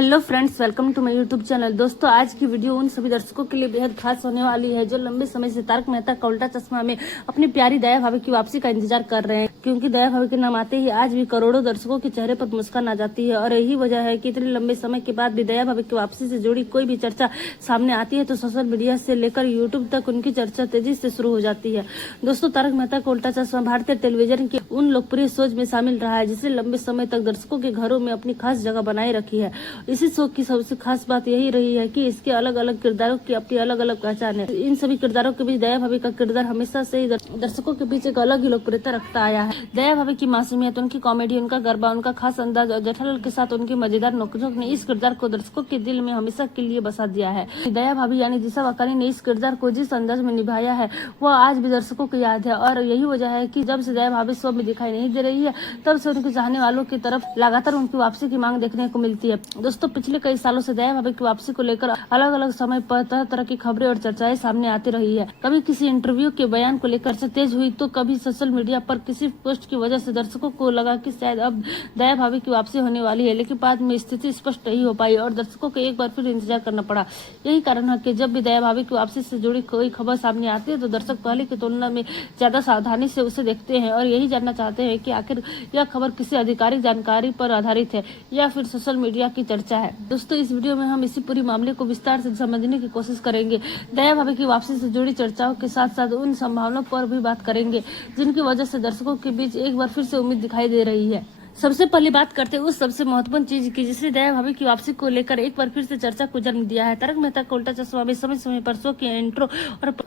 Hello friends, welcome to my YouTube channel. दोस्तों, आज की वीडियो उन सभी दर्शकों के लिए बेहद खास होने वाली है जो लंबे समय से तारक मेहता का उल्टा चश्मा में अपनी प्यारी दया भाभी की वापसी का इंतजार कर रहे हैं। क्योंकि दया भाभी के नाम आते ही आज भी करोड़ों दर्शकों के चेहरे पर मुस्कान आ जाती है और यही वजह है कि इतने लंबे समय के बाद भी दया भाभी की वापसी से जुड़ी कोई भी चर्चा सामने आती है तो सोशल मीडिया से लेकर यूट्यूब तक उनकी चर्चा तेजी से शुरू हो जाती है। दोस्तों, तारक मेहता का उल्टा चश्मा भारतीय टेलीविजन के उन लोकप्रिय शोज में शामिल रहा है जिसे लंबे समय तक दर्शकों के घरों में अपनी खास जगह बनाए रखी है। इसी शो की सबसे खास बात यही रही है कि इसके अलग अलग किरदारों की अपनी अलग अलग पहचान है। इन सभी किरदारों के बीच दया भाभी का किरदार हमेशा से ही दर्शकों के बीच एक अलग ही लोकप्रियता रखता आया है। दया भाभी की मासूमियत, उनकी कॉमेडी, उनका गरबा, उनका खास अंदाज और जेठालाल के साथ उनकी मजेदार नोकझोंक ने इस किरदार को दर्शकों के दिल में हमेशा के लिए बसा दिया है। दया भाभी यानी दिशा वाकानी ने इस किरदार को जिस अंदाज में निभाया है वह आज भी दर्शकों को याद है और यही वजह है कि जब से दया भाभी शो में दिखाई नहीं दे रही है तब से उनके चाहने वालों की तरफ लगातार उनकी वापसी की मांग देखने को मिलती है। दोस्तों, पिछले कई सालों से दया भाभी की वापसी को लेकर अलग अलग समय पर तरह तरह की खबरें और चर्चाएं सामने आती रही है। कभी किसी इंटरव्यू के बयान को लेकर से तेज हुई तो कभी सोशल मीडिया पर किसी पोस्ट की वजह से दर्शकों को लगा कि शायद अब दया भाभी की वापसी होने वाली है, लेकिन बाद में स्थिति स्पष्ट नहीं हो पाई और दर्शकों को एक बार फिर इंतजार करना पड़ा। यही कारण है कि जब भी दया भाभी की वापसी से जुड़ी कोई खबर सामने आती है तो दर्शक पहले की तुलना में ज्यादा सावधानी से उसे देखते हैं और यही जानना चाहते हैं कि आखिर यह खबर किसी आधिकारिक जानकारी पर आधारित है या फिर सोशल मीडिया की चर्चा है। दोस्तों, इस वीडियो में हम इसी पूरी मामले को विस्तार से समझने की कोशिश करेंगे। दया भाभी की वापसी से जुड़ी चर्चाओं के साथ साथ उन संभावनाओं पर भी बात करेंगे जिनकी वजह से दर्शकों के बीच एक बार फिर से उम्मीद दिखाई दे रही है। सबसे पहले बात करते हैं उस सबसे महत्वपूर्ण चीज की जिसने दया भाभी की वापसी को लेकर एक बार फिर से चर्चा को जन्म दिया है। तारक मेहता का उल्टा चश्मा में समय समय पर शो के इंट्रो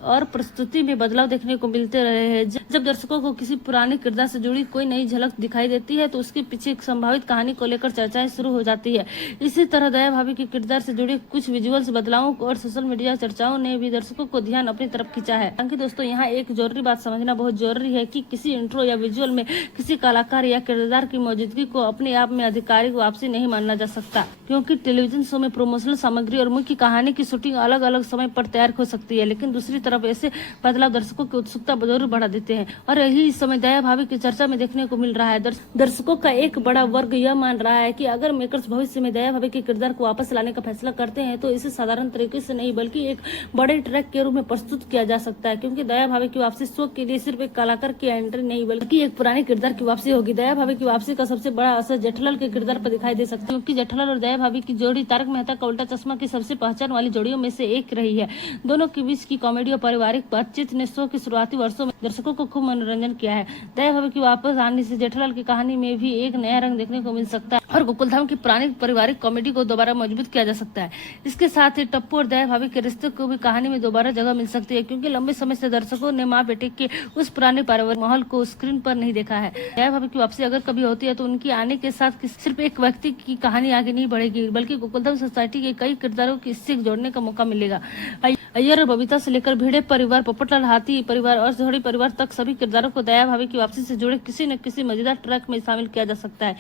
और प्रस्तुति में बदलाव देखने को मिलते रहे हैं। जब दर्शकों को किसी पुराने किरदार से जुड़ी कोई नई झलक दिखाई देती है तो उसके पीछे एक संभावित कहानी को लेकर चर्चाएं शुरू हो जाती है। इसी तरह दया भाभी के किरदार से जुड़े कुछ विजुअल्स बदलावों और सोशल मीडिया चर्चाओं ने भी दर्शकों को ध्यान अपनी तरफ खींचा है। हालांकि दोस्तों, यहाँ एक जरूरी बात समझना बहुत जरूरी है कि किसी इंट्रो या विजुअल में किसी कलाकार या किरदार की मौजूदगी को अपने आप में आधिकारिक वापसी नहीं माना जा सकता, क्योंकि टेलीविजन शो में प्रमोशनल सामग्री और मुख्य कहानी की शूटिंग अलग अलग समय पर तैयार हो सकती है, लेकिन दूसरी तरफ ऐसे बदलाव दर्शकों की उत्सुकता जरूर बढ़ा देते हैं और यही इस समय दया भाभी की चर्चा में देखने को मिल रहा है। दर्शकों का एक बड़ा वर्ग यह मान रहा है कि अगर मेकर्स भविष्य में दया भाभी के किरदार को वापस लाने का फैसला करते हैं तो इसे साधारण तरीके से नहीं बल्कि एक बड़े ट्रैक के रूप में प्रस्तुत किया जा सकता है, क्योंकि दया भाभी की वापसी शो के लिए सिर्फ एक कलाकार की एंट्री नहीं बल्कि एक पुराने किरदार की वापसी होगी। दया भाभी की वापसी का सबसे बड़ा असर जेठालाल के किरदार पर दिखाई दे सकता है, क्योंकि जेठालाल और दया भाभी की जोड़ी तारक मेहता का उल्टा चश्मा की सबसे पहचान वाली जोड़ियों में से एक रही है। दोनों के बीच की कॉमेडी और पारिवारिक बातचीत ने शो के शुरुआती वर्षों में दर्शकों को खूब मनोरंजन किया है। दया भाभी की वापस आने से जेठालाल की कहानी में भी एक नया रंग देखने को मिल सकता है और गोकुलधाम की पुरानी पारिवारिक कॉमेडी को दोबारा मजबूत किया जा सकता है। इसके साथ ही टप्पू और दया भाभी के रिश्ते को भी कहानी में दोबारा जगह मिल सकती है, क्योंकि लंबे समय से दर्शकों ने माँ बेटे के उस पुराने पारिवारिक माहौल को स्क्रीन पर नहीं देखा है। दया भाभी की वापसी अगर कभी होती है तो उनकी आने के साथ सिर्फ एक व्यक्ति की कहानी आगे नहीं बढ़ेगी बल्कि गोकुलधाम सोसाइटी के कई किरदारों की इससे जोड़ने का मौका मिलेगा। अय्यर और बबीता से लेकर भिड़े परिवार, पोपटलाल हाथी परिवार और जोड़ी परिवार तक सभी किरदारों को दया भाभी की वापसी से जुड़े किसी न किसी मजेदार ट्रैक में शामिल किया जा सकता है।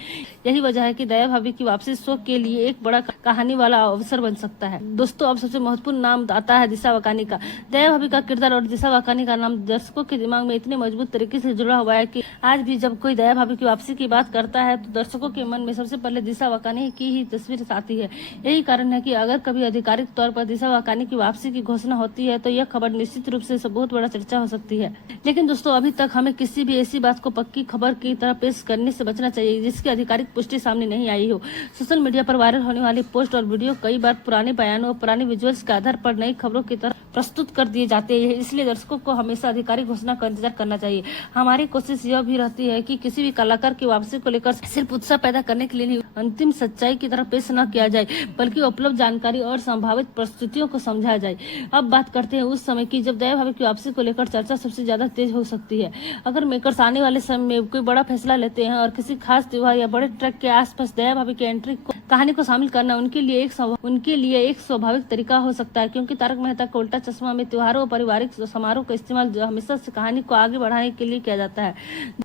यही वजह है कि दया भाभी की वापसी शो के लिए एक बड़ा कहानी वाला अवसर बन सकता है। दोस्तों, अब सबसे महत्वपूर्ण नाम आता है दिशा वाकानी का। दया भाभी का किरदार और दिशा वाकानी का नाम दर्शकों के दिमाग में इतने मजबूत तरीके से जुड़ा हुआ है कि आज भी जब कोई दया भाभी की वापसी की बात करता है तो दर्शकों के मन में सबसे पहले दिशा वाकानी की ही तस्वीर आती है। यही कारण है कि अगर कभी आधिकारिक तौर पर दिशा वाकानी की वापसी की घोषणा होती है तो यह खबर निश्चित रूप से बहुत बड़ा चर्चा हो सकती है। लेकिन दोस्तों, अभी तक हमें किसी भी ऐसी बात को पक्की खबर की तरह पेश करने से बचना चाहिए जिसकी आधिकारिक पुष्टि सामने नहीं आई हो। सोशल मीडिया पर वायरल होने वाली पोस्ट और वीडियो कई बार पुराने बयानों और पुराने विजुअल्स के आधार पर नई खबरों की तरह प्रस्तुत कर दिए जाते हैं, इसलिए दर्शकों को हमेशा आधिकारिक घोषणा का इंतजार करना चाहिए। हमारी कोशिश यह भी रहती है कि किसी भी कलाकार की वापसी को लेकर सिर्फ उत्साह पैदा करने के लिए नहीं अंतिम सच्चाई की तरह पेश न किया जाए बल्कि उपलब्ध जानकारी और संभावित परिस्थितियों को समझा जाए। अब बात करते हैं उस समय की जब दया भाभी की वापसी को लेकर चर्चा सबसे ज्यादा तेज हो सकती है। अगर मेकर्स आने वाले समय में कोई बड़ा फैसला लेते हैं और किसी खास त्योहार या बड़े ट्रैक के आसपास दया भाभी की एंट्री को कहानी को शामिल करना उनके लिए एक स्वाभाविक तरीका हो सकता है, क्योंकि तारक मेहता का उल्टा चश्मा में त्योहारों और पारिवारिक समारोह का इस्तेमाल हमेशा से कहानी को आगे बढ़ाने के लिए किया जाता है।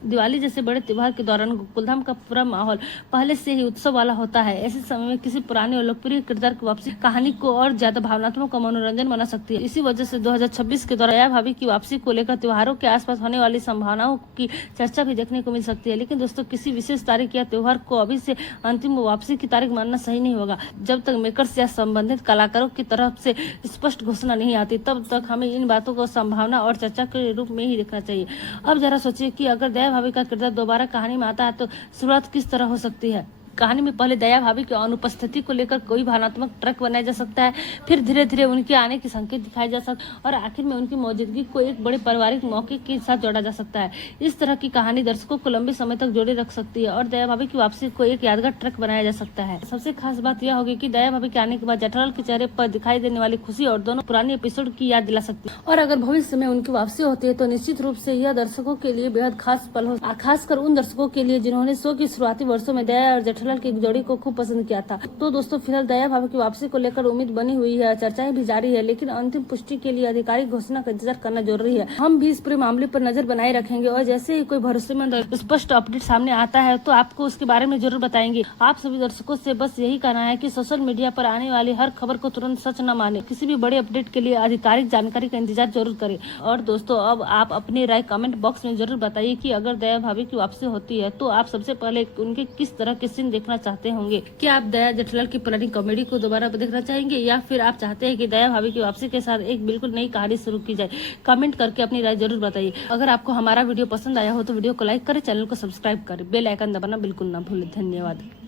दिवाली जैसे बड़े त्योहार के दौरान गोकुलधाम आराम का पूरा माहौल पहले से ही उत्सव वाला होता है। ऐसे समय में किसी पुराने और लोकप्रिय किरदार की वापसी कहानी को और ज्यादा भावनात्मक और मनोरंजन बना सकती है। इसी वजह से 2026 के दौरान दया भाभी की वापसी को लेकर त्योहारों के आसपास होने वाली संभावनाओं की चर्चा भी देखने को मिल सकती है। लेकिन दोस्तों, किसी विशेष तारीख या त्योहार को अभी से अंतिम वापसी की तारीख मानना सही नहीं होगा। जब तक मेकर्स या संबंधित कलाकारों की तरफ से स्पष्ट घोषणा नहीं आती, तब तक हमें इन बातों को संभावना और चर्चा के रूप में ही देखना चाहिए। अब जरा सोचिए कि अगर दया भाभी का किरदार दोबारा कहानी में आता है तो शुरुआत किस तरह हो सकती है। कहानी में पहले दया भाभी की अनुपस्थिति को लेकर कोई भावनात्मक ट्रैक बनाया जा सकता है, फिर धीरे धीरे उनके आने के संकेत दिखाए जा सकते और आखिर में उनकी मौजूदगी को एक बड़े पारिवारिक मौके के साथ जोड़ा जा सकता है। इस तरह की कहानी दर्शकों को लंबे समय तक जोड़े रख सकती है और दया भाभी की वापसी को एक यादगार ट्रैक बनाया जा सकता है। सबसे खास बात यह होगी कि दया भाभी के आने के बाद जेठालाल के चेहरे पर दिखाई देने वाली खुशी और दोनों पुराने एपिसोड की याद दिला सकती है। और अगर भविष्य में उनकी वापसी होती है तो निश्चित रूप से यह दर्शकों के लिए बेहद खास पल हो, खासकर उन दर्शकों के लिए जिन्होंने शो की शुरुआती वर्षों में दया और जेठालाल की जोड़ी को पसंद किया था। तो दोस्तों, फिलहाल दया भाभी की वापसी को लेकर उम्मीद बनी हुई है, चर्चाएं भी जारी है, लेकिन अंतिम पुष्टि के लिए आधिकारिक घोषणा का इंतजार करना जरूरी है। हम भी इस पूरे मामले पर नजर बनाए रखेंगे और जैसे ही कोई भरोसेमंद और स्पष्ट अपडेट सामने आता है तो आपको उसके बारे में जरूर बताएंगे। आप सभी दर्शकों से बस यही कहना है कि सोशल मीडिया पर आने वाली हर खबर को तुरंत सच न माने। किसी भी बड़े अपडेट के लिए आधिकारिक जानकारी का इंतजार जरूर करें। और दोस्तों, अब आप अपनी राय कमेंट बॉक्स में जरूर बताइए कि अगर दया भाभी की वापसी होती है तो आप सबसे पहले उनके किस तरह के सीन देखना चाहते होंगे। क्या आप दया जेठालाल की पुरानी कॉमेडी को दोबारा देखना चाहेंगे या फिर आप चाहते हैं कि दया भाभी की वापसी के साथ एक बिल्कुल नई कहानी शुरू की जाए। कमेंट करके अपनी राय जरूर बताइए। अगर आपको हमारा वीडियो पसंद आया हो तो वीडियो को लाइक करें, चैनल को सब्सक्राइब करें, बेल आइकन दबाना बिल्कुल ना भूलें। धन्यवाद।